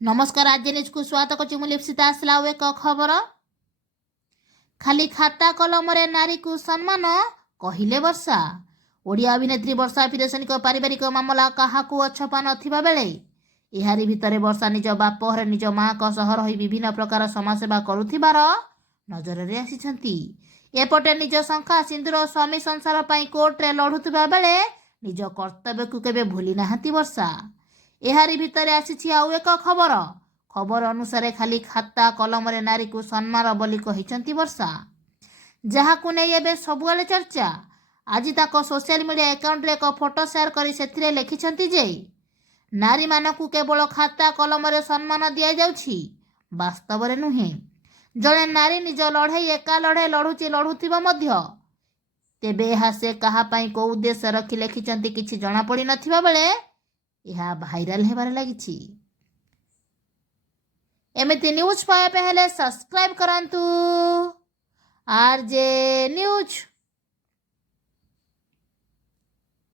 नमस्कार आज न्यूज को स्वागत करछि मु लिप्सिता आसला एक खबर। खाली खाता कलम रे नारी को सम्मान कहिले वर्षा। ओडिया अभिनेत्री वर्षा प्रियदर्शनी पारिवारिक मामला काहाकू अछपा नथिबा बेले एहारी भितरे वर्षा निज बाप घर निज माँ का सह रही विभिन्न प्रकार समाजसेवा करुथिबार नजर रे आसिछंती। एपटे निज शंखा सिंदूर स्वामी संसार पाई कोर्ट रे लढुथिबा बेले निज कर्तव्य को केबे भूली नाहंती वर्षा। एहारी भितरे आसीछि आउ एक खबर अनुसार खाली खाता कलम रे नारी को सम्मान बोली कहिसंती वर्षा, जहाकू नै एबे सबुआले चर्चा। आज ताको सोशल मीडिया अकाउंट रे एक फोटो शेयर करी सेथिरे लिखिसंती जे नारी मानकू केवल खाता कलम रे सम्मान दिया जाउछि, वास्तव रे नुहे। जणे नारी निज लड़ाई एका लड़ाई लड़ुथिबा मध्य तेबे ଏହା से कहा पाई को उद्देश्य रखी लिखिसंती किछि जणा पड़ी नथिबा बेले यह भाइराल हेबार लागिछि। एमिति न्यूज पाए पहले सब्सक्राइब करंतु आरजे न्यूज।